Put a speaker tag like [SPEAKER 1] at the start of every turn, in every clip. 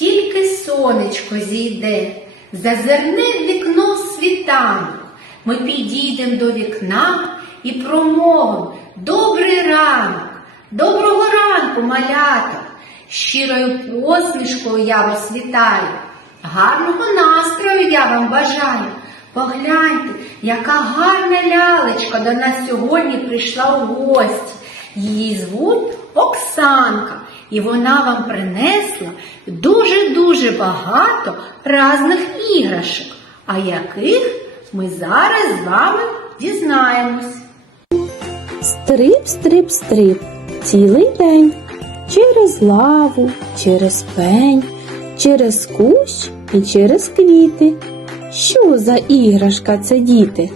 [SPEAKER 1] тільки сонечко зійде, зазирне в вікно світанок. Ми підійдемо до вікна і промовимо Добрий ранок, доброго ранку, малята! Щирою посмішкою я вас вітаю, гарного настрою я вам бажаю. Погляньте, яка гарна лялечка до нас сьогодні прийшла у гості. Її звуть Оксанка, і вона вам принесла дуже-дуже багато разних іграшок, а яких ми зараз з вами дізнаємось.
[SPEAKER 2] Стрип, стрип, стрип, цілий день. Через лаву, через пень, через кущ і через квіти. Що за іграшка це діти?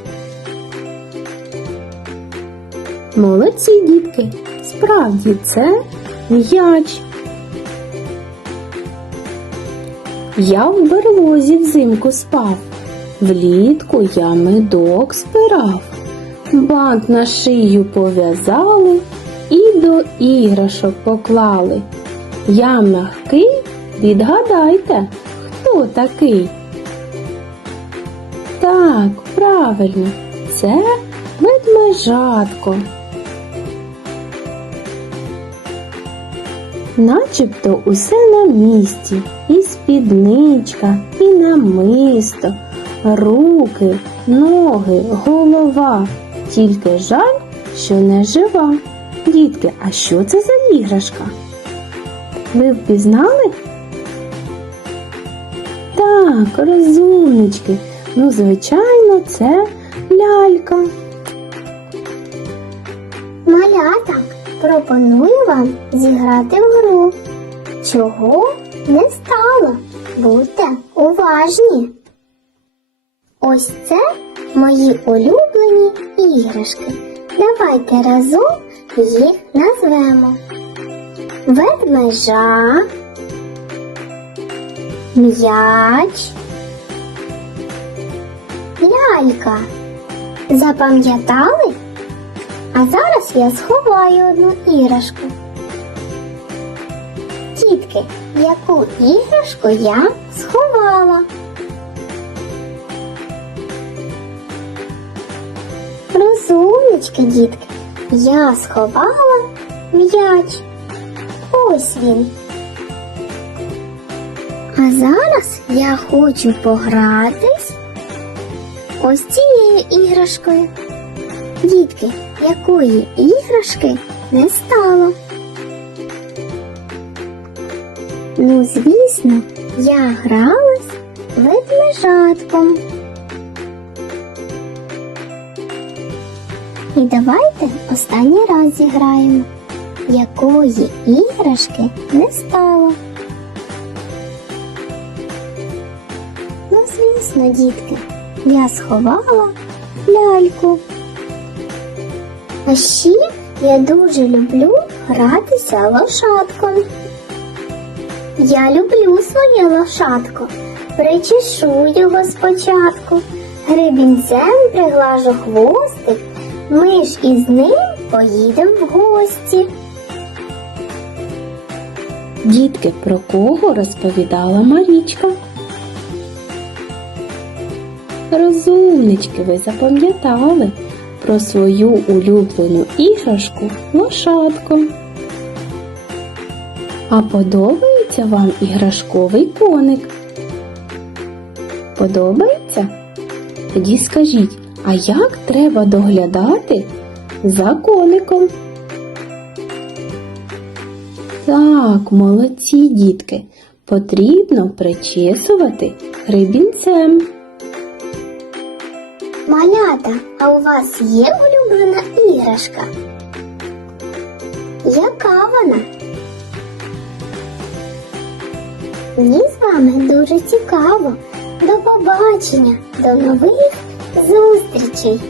[SPEAKER 2] Молодці дітки, справді це м'яч. Я в берлозі взимку спав, влітку я медок спирав. Бант на шию пов'язали і до іграшок поклали. Я мягкий, відгадайте, хто такий? Так, правильно, це ведмежатко. Начебто усе на місці, і спідничка, і намисто, руки, ноги, голова. Тільки жаль, що не жива. Дітки, а що це за іграшка? Ви впізнали? Так, розумнички. Ну, звичайно, це лялька.
[SPEAKER 3] Малята, пропоную вам зіграти в гру. Чого не стало? Будьте уважні. Ось це мої улюблені іграшки. Давайте разом їх назвемо. Ведмежа, м'яч, лялька. Запам'ятали? А зараз я сховаю одну іграшку. Тітки, яку іграшку я сховала? Розумнички, дітки, я сховала м'яч. Ось він. А зараз я хочу погратись ось цією іграшкою. Дітки, якої іграшки не стало? Ну, звісно, я гралась ведмежатком. І давайте останній раз зіграємо, якої іграшки не стало. Ну, звісно, дітки, я сховала ляльку. А ще я дуже люблю гратися лошадком. Я люблю своє лошадко, причешу його спочатку, гребінцем приглажу хвостик, ми ж із ним поїдемо в гості.
[SPEAKER 2] Дітки, про кого розповідала Марічка? Розумнички, ви запам'ятали про свою улюблену іграшку лошадку. А подобається вам іграшковий коник? Подобається? Тоді скажіть, а як треба доглядати за коником? Так, молодці дітки. Потрібно причесувати гребінцем.
[SPEAKER 3] Малята, а у вас є улюблена іграшка? Яка вона? Мені з вами дуже цікаво. До побачення, до нових зустрічей!